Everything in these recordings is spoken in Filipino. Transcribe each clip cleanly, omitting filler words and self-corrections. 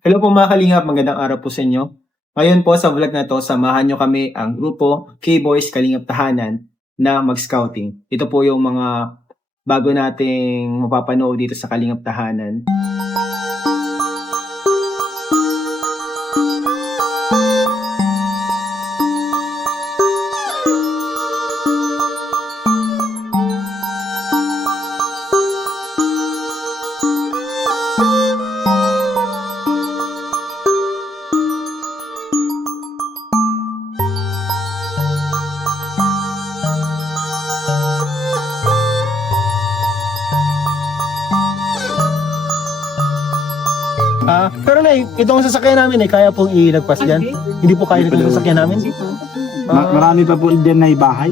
Hello po mga kalingap, magandang araw po sa inyo. Ngayon po sa vlog na to, samahan nyo kami ang grupo K-Boys Kalingap Tahanan na mag-scouting. Ito po yung mga bago nating mapapanood dito sa Kalingap Tahanan. Pero na, itong sasakyan namin kaya pong ilagpas dyan. Hindi po kaya itong sasakyan namin. Marami pa po dyan na ibahay.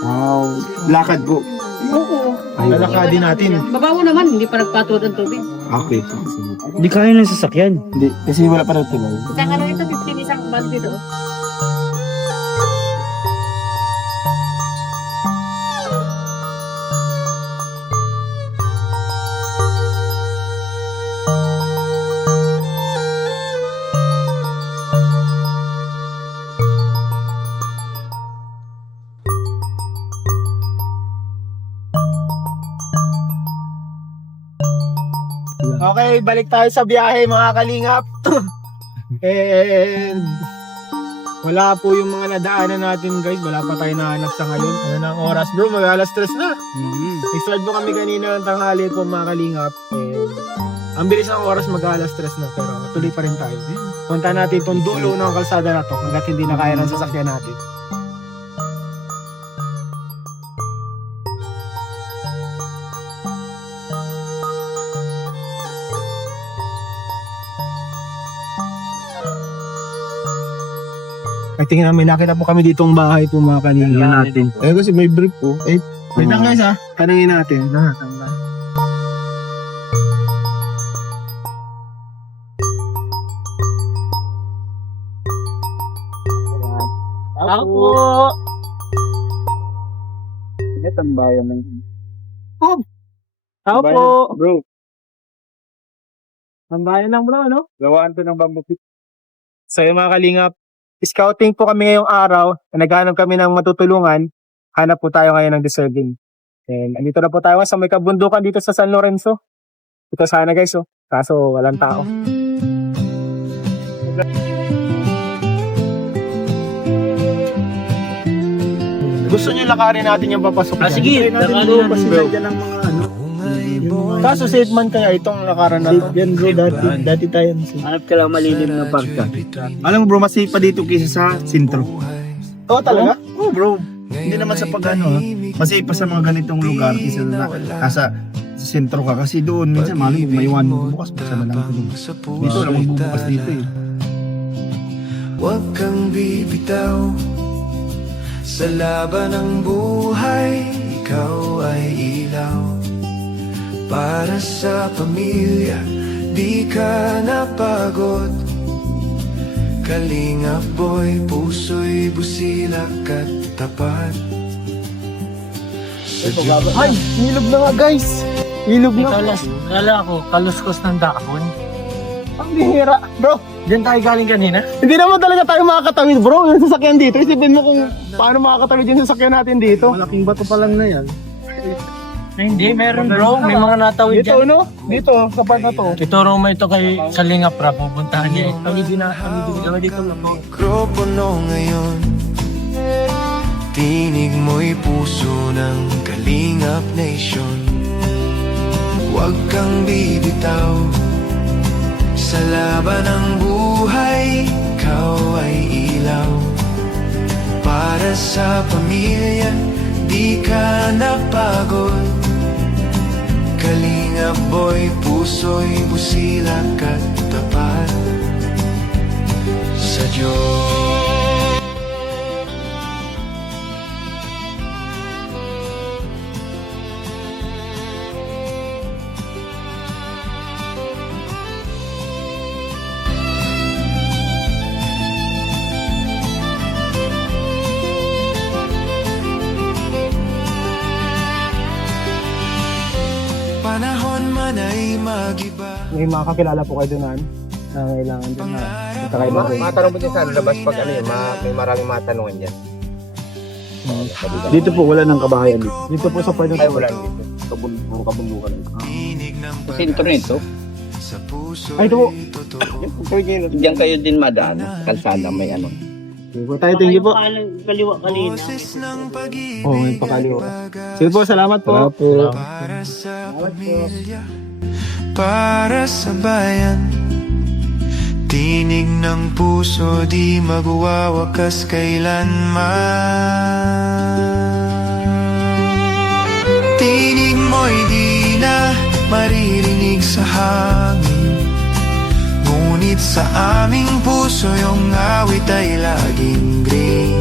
Wow, lakad po. Oo. Lalakadin natin. Babaw naman, hindi pa nagpatod ang tubig. Okay. Hindi kaya ng sasakyan. Hindi, kasi wala pa rin tulay. Isang ano ito, 15 isang balde doon. Okay, balik tayo sa biyahe mga kalingap. And wala po yung mga nadaanan natin guys. Wala pa tayo nahanap sa ngayon. Ano na ang oras bro? Mag-alas 3 na. Nag-start po kami kanina ng tanghali po mga kalingap. And ang bilis ng oras mag-alas 3 na. Pero tuloy pa rin tayo. Punta natin itong dulo ng kalsada na to hanggat hindi na kaya ng sasakyan natin. Ay, tingnan namin, nakita po kami ditong bahay po mga kanina natin. Eh kasi may brief po. Eh, Wait lang guys ha, tanungin natin. Ako po! ito ang bayan ng... Ako po! Bro, Ang bayan lang bro, no? gawaan to ng bamboo pit. So yung mga kalingap, scouting po kami ngayong araw, naghanap kami ng matutulungan, hanap po tayo ngayon ng deserving. And andito na po tayo sa may kabundukan dito sa San Lorenzo. Ito sana guys, oh. Kaso walang tao. Gusto niyo lakarin natin yung papasok dyan? Sige, lakarin natin bro. Dyan ang mga ano. Kaso safe man kaya itong lakaran na to? Yan bro, dati tayo. Hanap ka lang malilim na parka. Alam mo bro, mas safe pa dito kaysa sa sentro. Oo talaga? Oo bro. Hindi naman sa pag-ano ha. Mas safe pa sa mga ganitong lugar kaysa na nasa sentro ka. Kasi doon, minsan maling may one bukas pa na lang. Dito lang magbubukas dito eh. Huwag kang bibitaw sa laban ng buhay, ikaw ay ilaw. Para sa pamilya, di ka napagod. Kalingap boy, puso'y busilak at tapat. Sa Diyos Ay, ilog na nga guys! Ilog na. Kala ko, kaluskos ng dahon. Ang bihira. Bro, Diyan tayo galing kanina. hindi naman talaga tayo makakatawid bro. Yung sasakyan dito, isipin mo kung paano makakatawid yung sasakyan natin dito. Malaking bato pa lang na yan. Hindi, meron bro. May mga natawid Dito dyan. no? Dito, sa part na to. Ituro mo ito kay Kalinga Pra. Pupuntahan niya. Kami din dito lang. mikropono ngayon. Tinig mo'y puso ng Kalingap Nation. Huwag kang bibitaw sa laban ng buhay, ikaw ay ilaw. Para sa pamilya, di ka napagod. Kalingap boy, puso'y busilak at tapat. Sa Diyos. Panahon man ay magiba. May mga kakilala po kayo doon na kailangan din na magkakaiba rin. Matanong mo din sa labas pag ano yun, may maraming matanungan dyan. Dito po wala nang kabahayan dito. Dito po sa pwede Ay, wala dito. Kabundukan. Tinig ng Kasi internet to. sa puso Ay, ito po. Diyan kayo din madaan. Kalsada may ano. Sige po tayo, thank you po. Kaliwa kanina. boses ng pag-ibig Oo, may pakaliwa. wagas. Sige po, salamat po. Para sa pamilya, para sa bayan. Tinig ng puso di magwawakas kailanman. Tinig mo'y di na maririnig sa hangin, ngunit sa aming puso yung awit ay laging green.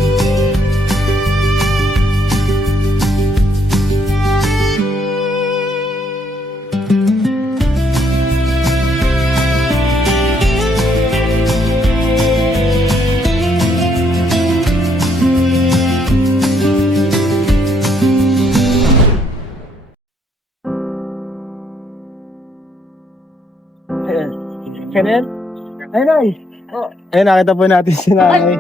Kenneth? Ay, Nay. Ayun, nakita po natin si Nanay.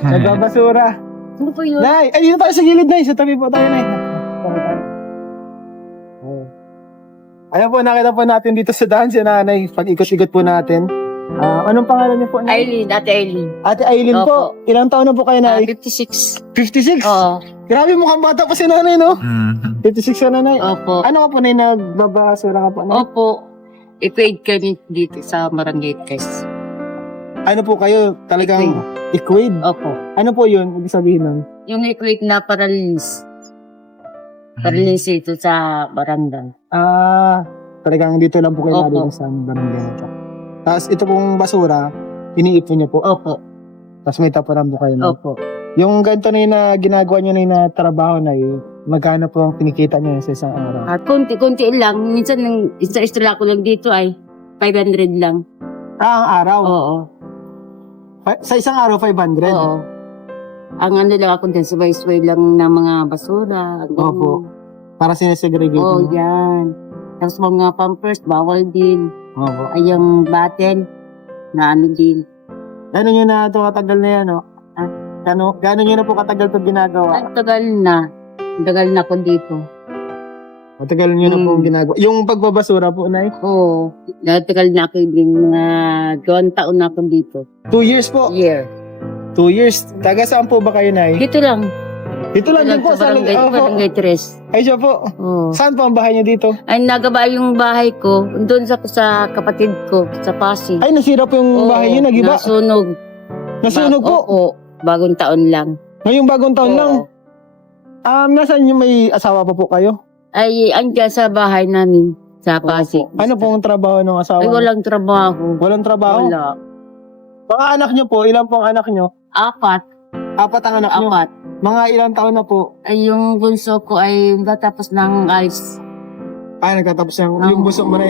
Nagbabasura. Ano po yun? Nay! Ay, dito tayo sa gilid, Nay. Sa tabi po tayo, Nay. Ayun po, nakita po natin dito sa daan si Nanay. Pag-ikot-ikot po natin. Anong pangalan niyo po, Nay? Aileen, Ate Aileen. Ate Aileen po. Ilang taon na po kayo, Nay? 56. 56? Oo. Grabe, mukhang bata pa si Nanay, no? 56 na, Nay. Opo. Ano ka po, Nay? Nagbabasura ka po, Nay? Opo. I-paid kami dito sa Barangay Tres. Ano po kayo? Talagang equid? Opo. Ano po yun? Ibig sabihin nun? Yung equate na paralysis. Paralysis ito sa barangay. Talagang dito lang po kayo Opo. nalilin sa barangay na to. Tapos ito pong basura, iniipon niyo po. Opo. Tapos may taparan po kayo. No? Opo. Yung ganito na yun na ginagawa niyo na yun na trabaho na yun, magkano po ang kinikita niyo sa isang araw? At konti-konti lang. Minsan, isa-istra ko lang dito ay 500 lang. Ang araw? Oo. Sa isang araw, 500? Oo. Ang ano lang ako din, sabay-sabay lang ng mga basura. ganun. Opo. Para sinesegregate Oo, niyo? yan. Tapos mga pampers, bawal din. Opo. Ay, yung bottle, na ano din. Gano'n nyo na ito katagal na yan, no? Gano'n nyo na po katagal ito ginagawa? Ang tagal na. Ang tagal na ko dito. Matagal nyo na po ginagawa. Yung pagbabasura po, Nay? Oo. Natagal na ako din. Mga 2 taon na ako dito. 2 years po. Year. 2 years. Taga saan po ba kayo, Nay? Dito lang. Dito lang din po. Sa barangay, Opo. barangay Tres. Ay, siya po. Oo. Saan po ang bahay niyo dito? Ay, nagaba yung bahay ko. Doon sa kapatid ko, sa Pasig. Ay, nasira po yung bahay niyo, nagiba. Nasunog. Nasunog po. Oo. Bagong taon lang. Ngayong bagong taon lang. Oo. Nasaan yung may asawa pa po kayo? Ay, andyan sa bahay namin. Sa Pasig. Ano pong trabaho ng asawa Ay, niyo? walang trabaho. Walang trabaho? Wala. Mga anak niyo po, ilan po ang anak niyo? 4. 4 ang anak niyo. 4. Mga ilang taon na po? Ay, yung bunso ko ay natapos ng ice. Ay, nagkatapos yung busok mo na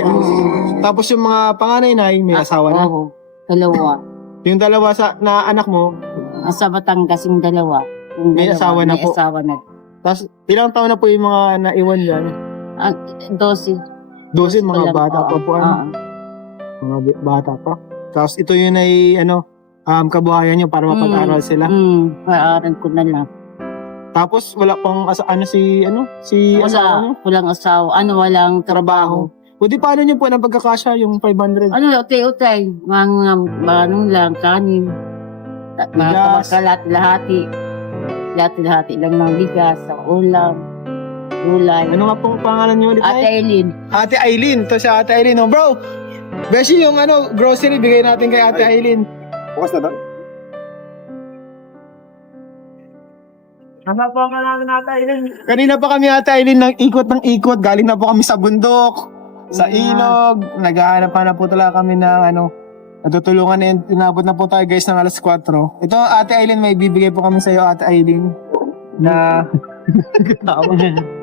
Tapos yung mga panganay na may asawa na. Oo. 2. Yung dalawa na anak mo, Sa Batangas yung 2. Yung May dalawa, asawa na may po. asawa na. tapos ilang taon na po yung mga naiwan dyan? 12. 12, mga Walang- bata pa po. Ano? Mga bata pa. Tapos ito yun ay kabuhayan nyo para mapag-aral sila. Paaral ko na lang. Tapos wala pang asawa nyo? Walang asawa. Walang trabaho. O di paano nyo po na pagkakasya yung 500? Utay-utay. Mga lang, kanin. Bigas. Kalahati. Lahati lang ng bigas, sa ulam, gulay. Ano nga pong pangalan nyo ulit? Ate Eileen. Ate Aileen. Ito si Ate Aileen. Oh, bro! Beshi, yung grocery, bigay natin kay Ate Aileen. Bukas na ba? Kanina pa kami Ate Aileen ng ikot. Galing na po kami sa bundok, sa ilog. Naghahanap-hanap po talaga kami ng natutulungan and inabot na po tayo guys ng alas 4. Ito, Ate Aileen, may bibigay po kami sa iyo, Ate Aileen, na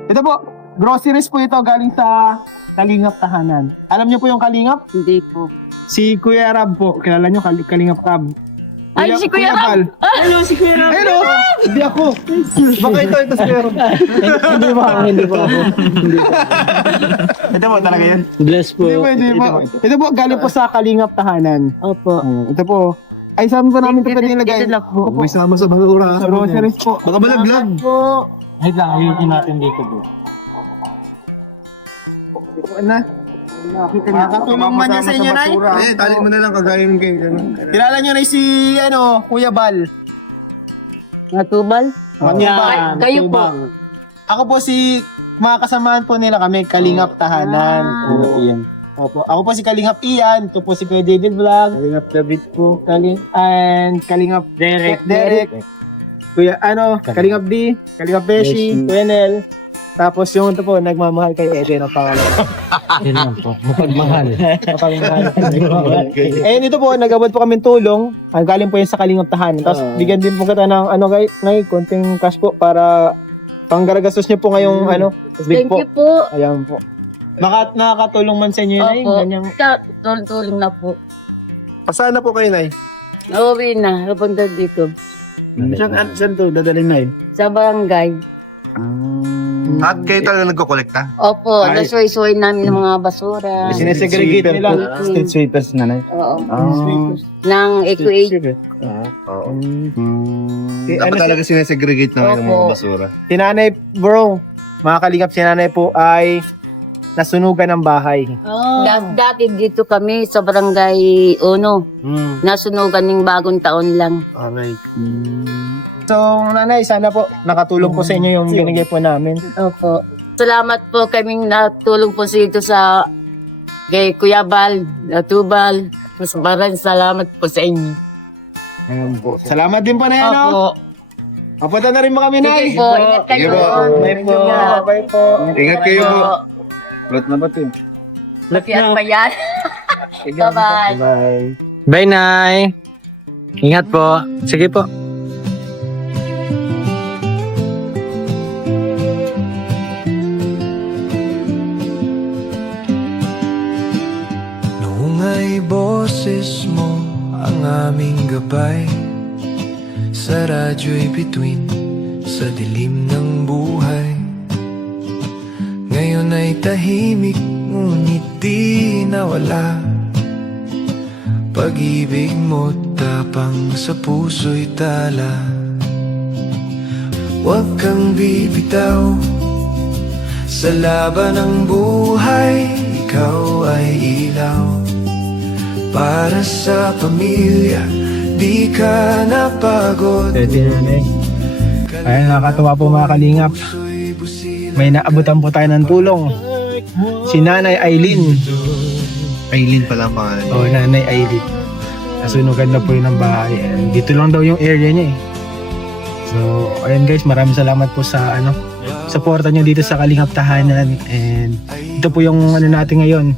ito po, groceries po ito galing sa Kalingap Tahanan. Alam niyo po yung Kalingap? Hindi po. Si Kuya Rab po, kilala niyo Kalingap Rab. Ay, si Kuya Bal. Ano, si Kuya Rab? Hello! Hindi ako. Baka ito si Kuya Rab. Hindi po ako. Ito mo talaga yan. Bless po. Hindi po. Ito po, galing po sa Kalingap Tahanan. Opo. Ito po. Ay, saan po namin ito pwede ilagay? Dito lang po. May sama sa basura. Sa groceries po. Baka malaglag. Po. Wait lang, ayusin natin dito bro. Ito na. Makakatulong man niya sa inyo, Nay. Tali mo na lang kagaya ng kayo. Kilala niyo na si, Kuya Bal. Natubal? Matubang. Kayo po. Ako po si, mga kasamahan po nila kami, Kalingap Tahanan. Iyan. Opo. Ako po si Kalingap Ian. Ito po si Kuya David Vlog. Kalingap David po. And Kalingap Derek. Kuya, Kalingap D. Kalingap Beshi. Kuya Nel. Tapos yung ito po, nagmamahal kay Eden ang pangalan. Yan lang po. Mapagmahal. And ito po, nag-abot po kami tulong. Ang galing po yun sa Kalingap Tahanan. Tapos bigyan din po kita ng konting cash po para panggaragastos niyo po ngayong big Thank po. you po. Ayan po. Nakakatulong man sa inyo yun, Opo. ganyang... Tulong na po. Pasaan na po kayo, Nay? Nauwi na. Napunta dito. Saan to? Dadalhin na eh. Sa barangay. At kayo talaga nagkokolekta? Opo. Ay. Nasuy-suy namin ng mga basura. Sinesegregate nila. Street sweepers na, Nay? Oo. Ah. Ng equate. Oo. Dapat talaga sinesegregate na ng mga Opo. basura. Sinanay, bro, mga Kalingap, sinanay po ay nasunugan ng bahay. Dati dito kami sa barangay Uno. Nasunugan ng bagong taon lang. Alright. So, nanay, sana po nakatulong po sa inyo yung binigay po namin. Opo. Salamat po kaming natulong po dito sa kay Kuya Bal, Natubal. Mas maraming salamat po sa inyo. Salamat din po na yan, Opo. Papunta na rin mo kami, nay. Sige po, ingat kayo. Sige po. Bye po. Bye po. Ingat kayo po. Ba't na ba ito? Makiat pa yan. Bye-bye. Bye. Bye, Nay. Ingat po. Sige po. Noong ay boses mo ang aming gabay, sa radyo'y bituin sa dilim ng buhay. Ngayon ay tahimik, ngunit di nawala. Pag-ibig mo tapang sa puso'y tala. Huwag kang bibitaw sa laban ng buhay. Ikaw ay ilaw para sa pamilya. Di ka napagod. Ay, nakakatuwa po mga Kalingap. May naabutan po tayo ng tulong. Si Nanay Aileen. Aileen pala ang pangalan niya. Oh, Nanay Aileen. Nasunugan na po yun ng bahay. And dito lang daw yung area niya eh. So, ayun guys, maraming salamat po sa suporta nyo dito sa Kalingap Tahanan. And ito po yung natin ngayon.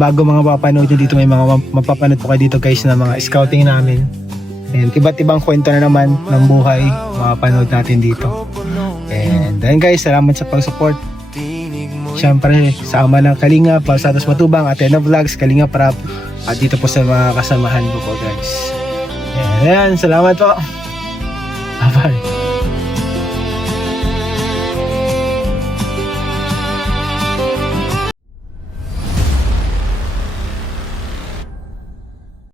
Bago mga mapapanood nyo dito, may mga mapapanood po kayo dito guys na mga scouting namin. And iba't ibang kwento na naman ng buhay mapapanood natin dito. And then guys, salamat sa pag-support. Siyempre, sa ama ng Kalingap, Santos Matubang, Atena Vlogs, Kalingap Rap, at dito po sa mga kasamahan ko po guys. Ayan, salamat po. Bye-bye.